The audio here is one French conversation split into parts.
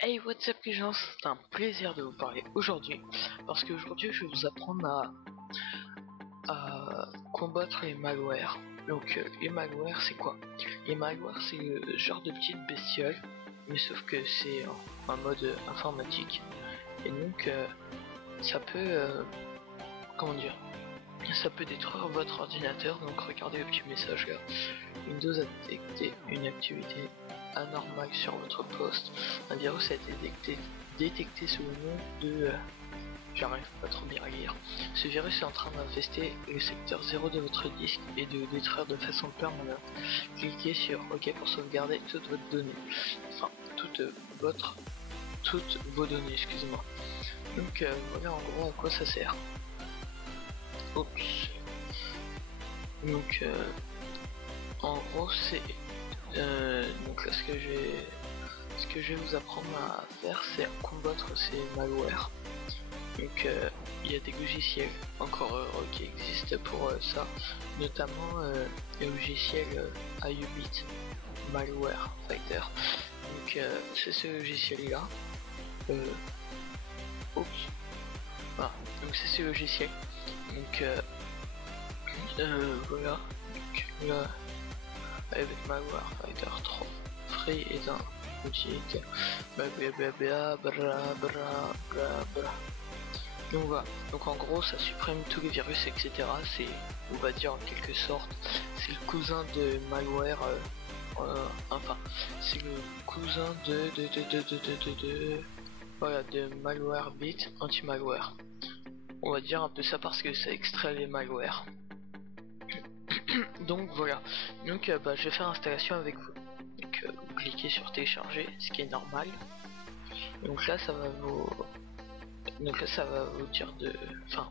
Hey, what's up les gens, c'est un plaisir de vous parler aujourd'hui parce qu'aujourd'hui je vais vous apprendre à combattre les malwares. Donc les malwares c'est quoi? Les malwares c'est le genre de petites bestioles, mais sauf que c'est en mode informatique. Et donc ça peut, comment dire, ça peut détruire votre ordinateur. Donc regardez le petit message là. Windows a détecté une activité anormale sur votre poste. Un virus a été détecté sous le nom de... j'arrive pas trop bien à lire. Ce virus est en train d'infester le secteur 0 de votre disque et de le détruire de façon permanente. Cliquez sur OK pour sauvegarder toute votre donnée. Enfin, toutes vos données, excusez-moi. Donc voilà en gros à quoi ça sert. Oups. Donc en gros c'est donc là ce que je vais vous apprendre à faire, c'est à combattre ces malwares. Donc il y a des logiciels encore heureux qui existent pour ça, notamment le logiciel IUBIT Malware Fighter. Donc c'est ce logiciel là. Oups. Voilà. Donc c'est ce logiciel. Donc voilà. Donc là, avec Malware Fighter 3 free est un outil donc voilà, donc en gros ça supprime tous les virus etc. C'est, on va dire en quelque sorte, c'est le cousin de malware, enfin c'est le cousin voilà, de malware bit anti-malware. On va dire un peu ça parce que ça extrait les malwares. Donc voilà, donc je vais faire l'installation avec vous. Donc vous cliquez sur télécharger, ce qui est normal. Donc là ça va vous dire de, enfin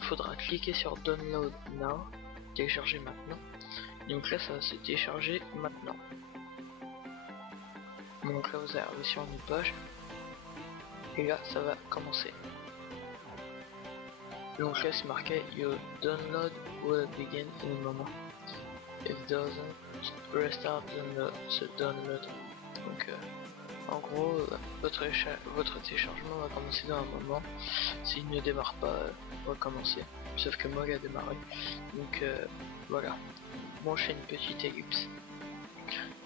faudra cliquer sur download now, télécharger maintenant. Donc là ça va se télécharger maintenant. Donc là vous arrivez sur une page et là ça va commencer. Donc là c'est marqué your download will begin in a moment. If doesn't, restart the download. Donc en gros votre téléchargement va commencer dans un moment. S'il ne démarre pas, on va commencer. Sauf que moi il a démarré. Donc voilà. Bon, je fais une petite ellipse.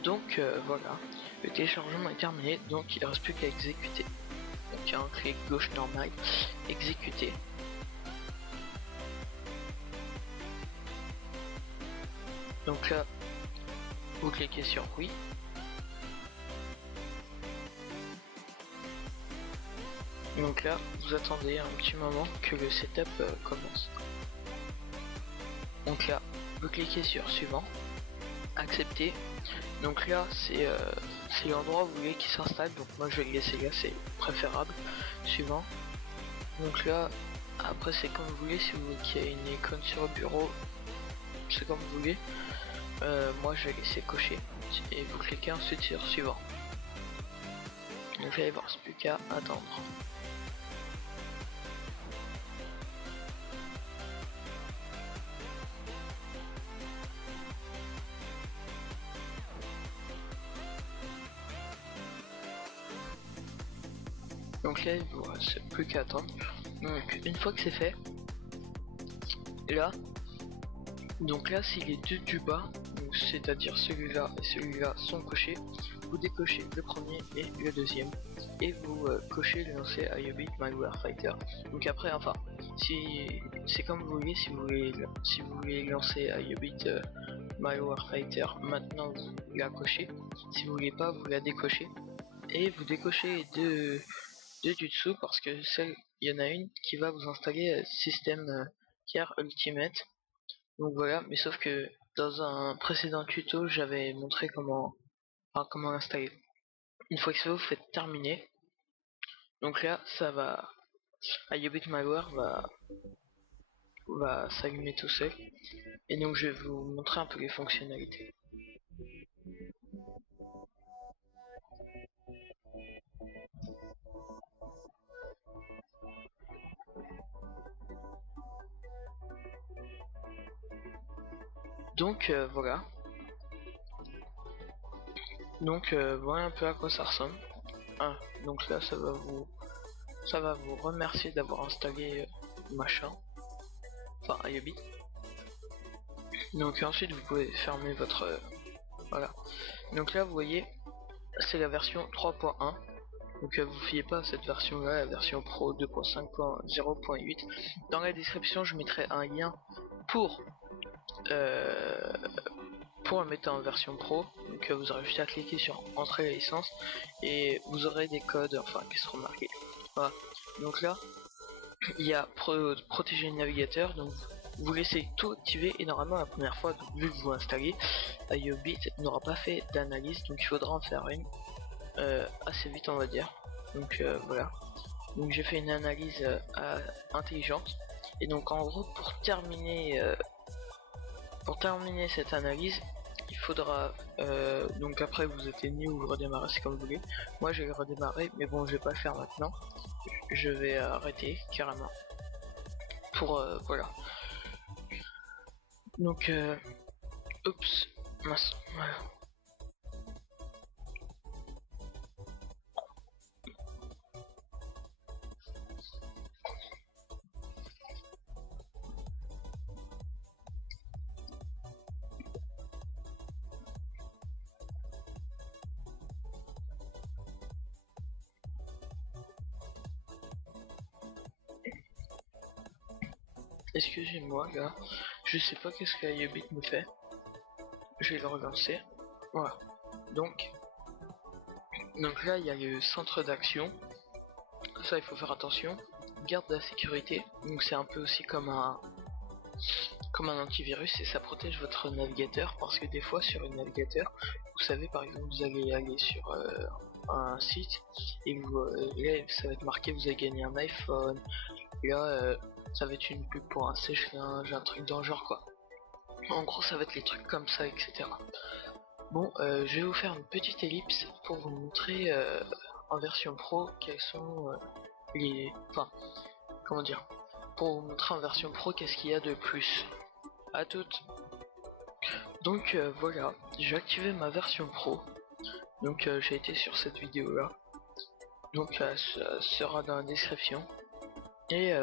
Donc voilà. Le téléchargement est terminé, donc il ne reste plus qu'à exécuter. Donc il y a un clic gauche normal, exécuter. Donc là, vous cliquez sur oui. Donc là, vous attendez un petit moment que le setup commence. Donc là, vous cliquez sur suivant, accepter. Donc là, c'est l'endroit où vous voulez qu'il s'installe. Donc moi, je vais le laisser là, c'est préférable. Suivant. Donc là, après c'est comme vous voulez. Si vous voulez qu'il y ait une icône sur le bureau, c'est comme vous voulez. Moi, je vais laisser cocher et vous cliquez ensuite sur suivant. Donc là, il ne reste plus qu'à attendre. Donc là, il ne vous reste plus qu'à attendre. Donc une fois que c'est fait, là, donc là, si les deux du bas, c'est-à-dire celui-là et celui-là sont cochés, vous décochez le premier et le deuxième, et vous cochez le lancer IUBIT Malware Fighter. Donc après, enfin, si c'est comme vous voulez, si vous voulez lancer IUBIT Malware Fighter, maintenant vous la cochez. Si vous voulez pas, vous la décochez et vous décochez deux du dessous parce que il y en a une qui va vous installer système Care Ultimate. Donc voilà, mais sauf que dans un précédent tuto j'avais montré comment l'installer. Une fois que ça vous faites terminer. Donc là ça va, IUBIT Malware va s'allumer tout seul. Et donc je vais vous montrer un peu les fonctionnalités. Donc voilà. Donc voilà un peu à quoi ça ressemble. Ah, donc là ça va vous remercier d'avoir installé machin, enfin IOBIT. Donc ensuite vous pouvez fermer votre voilà. Donc là vous voyez c'est la version 3.1. Donc vous fiez pas à cette version là, la version Pro 2.5.0.8. Dans la description je mettrai un lien pour la mettre en version Pro. Donc vous aurez juste à cliquer sur entrée la licence et vous aurez des codes enfin qui seront marqués. Voilà. Donc là il y a protéger le navigateur, donc vous laissez tout activer et normalement la première fois donc, vu que vous installez IOBIT n'aura pas fait d'analyse, donc il faudra en faire une assez vite on va dire. Donc voilà, donc j'ai fait une analyse intelligente et donc en gros pour terminer cette analyse il faudra donc après vous éteignez ou vous redémarrez, c'est comme vous voulez. Moi j'ai redémarré mais bon je vais pas le faire maintenant, je vais arrêter carrément pour voilà. Donc oups mince, voilà. Excusez-moi là, je sais pas qu'est-ce que IOBIT me fait. Je vais le relancer. Voilà. Donc là il y a le centre d'action. Ça il faut faire attention. Garde de la sécurité. Donc c'est un peu aussi comme un antivirus et ça protège votre navigateur parce que des fois sur un navigateur, vous savez par exemple vous allez aller sur un site et là ça va être marqué vous avez gagné un iPhone. Et là ça va être une pub pour un sèche-linge, un truc dans le genre quoi. En gros ça va être les trucs comme ça etc. Bon je vais vous faire une petite ellipse pour vous montrer en version pro quels sont les... Enfin comment dire, pour vous montrer en version pro qu'est-ce qu'il y a de plus. À toutes. Donc voilà, j'ai activé ma version pro. Donc j'ai été sur cette vidéo là. Donc ça sera dans la description. Et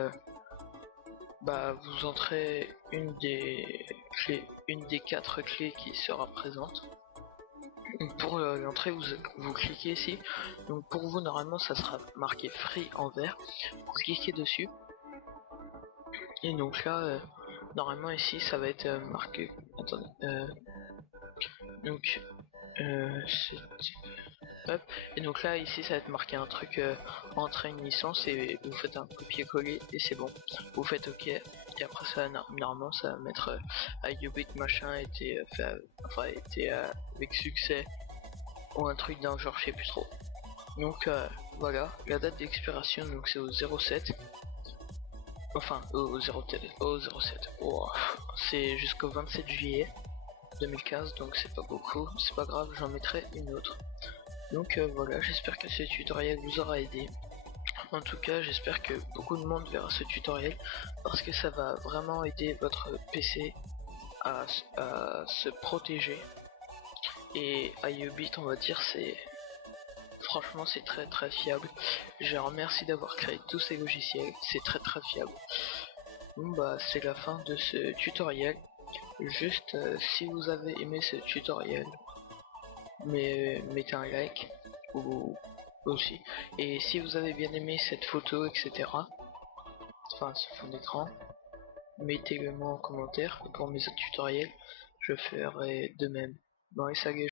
bah vous entrez une des clés, une des 4 clés qui sera présente. Donc pour l'entrée vous cliquez ici. Donc pour vous normalement ça sera marqué free en vert. Vous cliquez dessus. Et donc là normalement ici ça va être marqué. Attendez. Donc hop. Et donc là ici ça va être marqué un truc entrer une licence et vous faites un copier-coller et c'est bon. Vous faites ok et après ça normalement ça va mettre IOBIT machin a été fait enfin été avec succès ou un truc dans le genre je sais plus trop. Donc voilà la date d'expiration donc c'est au 07. Enfin au 07 oh, c'est jusqu'au 27 juillet 2015 donc c'est pas beaucoup, c'est pas grave, j'en mettrai une autre. Donc voilà, j'espère que ce tutoriel vous aura aidé. En tout cas j'espère que beaucoup de monde verra ce tutoriel parce que ça va vraiment aider votre PC à se protéger. Et IOBIT on va dire c'est franchement c'est très fiable. Je remercie d'avoir créé tous ces logiciels, c'est très fiable. Bon bah c'est la fin de ce tutoriel. Juste si vous avez aimé ce tutoriel, mettez un like ou aussi. Et si vous avez bien aimé cette photo etc, enfin ce fond d'écran, mettez-le moi en commentaire. Et pour mes autres tutoriels je ferai de même. Bon et salut.